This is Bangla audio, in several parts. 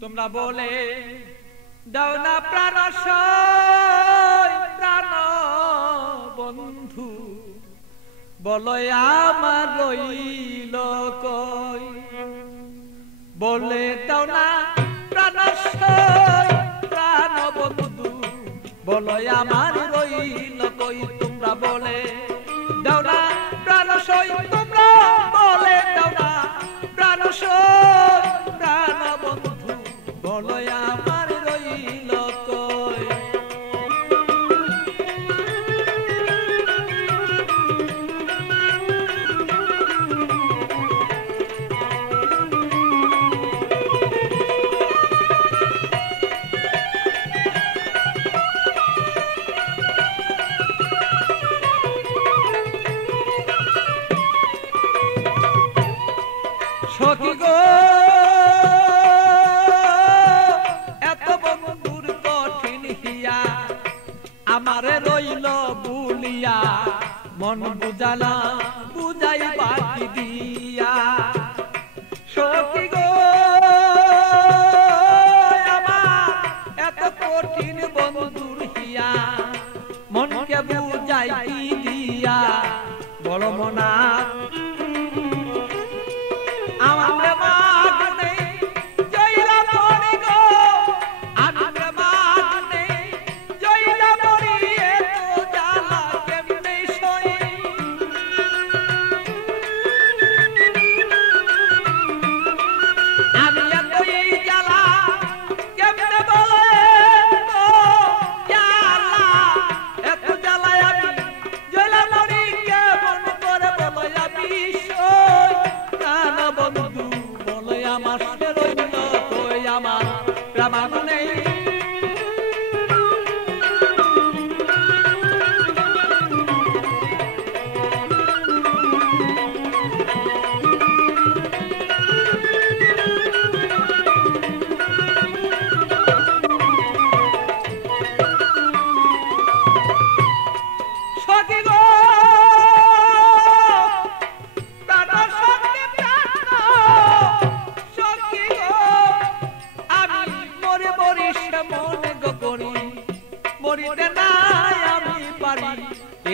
তোমরা বলে দাও না প্রাণ প্রাণ বন্ধু, বলো আমার রইল কই। বলে দাও না প্রাণ প্রাণ বন্ধু, বলো আমার রইল কই। তোমরা বলে দাও না প্রাণ তোমরা বলে দাও না প্রাণ প্রাণ বন্ধু, বলো আমার রইল কই। সখী গো এত বন্ধুর কঠিন হিয়া, আমারে রইল বুলিয়া মন বুঝালা বুঝাই বাকি দিয়া। সখী গো আমার এত কঠিন বন্ধুর হিয়া, মনকে বুঝাই দিয়া বড় মনা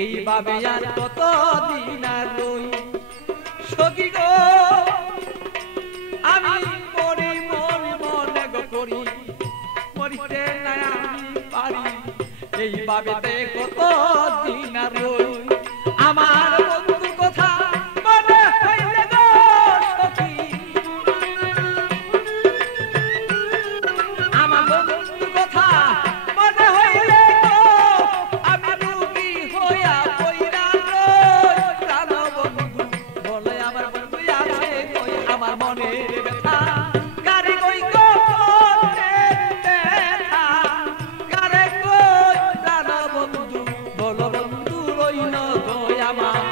এইভাবে আর কত দিন আর রই। সখী গো আমি মরি মরি মনে গো করি, মরিতে না আমি পারি, এইভাবে কত দিন আর রই। আমার বন্ধুর কথা মনে হইলে গো সখী, আমার বন্ধুর কথা মনে হইলে গো আমি রুগী হইয়া পইরা রই। প্রাণ বন্ধু বলে আমার বন্ধু আছে কই, আমার মনের ব্যথা কারে কই গো ব্যথা কারে কই। প্রাণ বন্ধু বলো বন্ধু রইল কই আমার।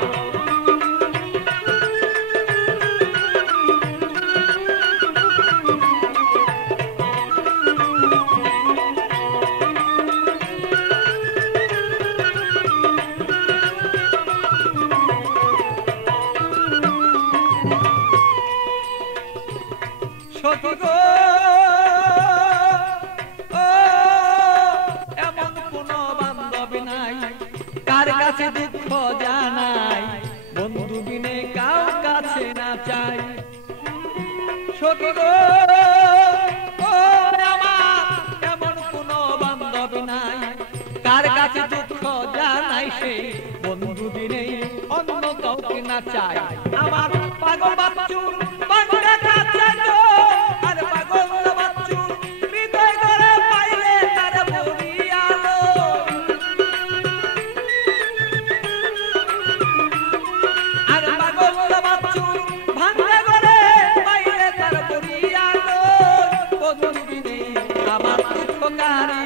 সখী গো এমন কোন বান্ধব নাই কার কাছে দুঃখ জানাই, বন্ধু বিনে কাউ কাছে না চাই। সখী গো আমার এমন কোন বান্ধব নাই কার কাছে দুঃখ জানাই, সে বন্ধু বিনে অন্য কাউকে না চাই। আমার পাগল বাচ্চু বাংলা কাছে গো, আর পাগল বাচ্চু হৃদয় করে পাইলে তার বলিয়ালো। আর পাগল বাচ্চু ভাঙলে করে পাইলে তার বলিয়ালো। বন্ধু বিনে আমার দুঃখ কারি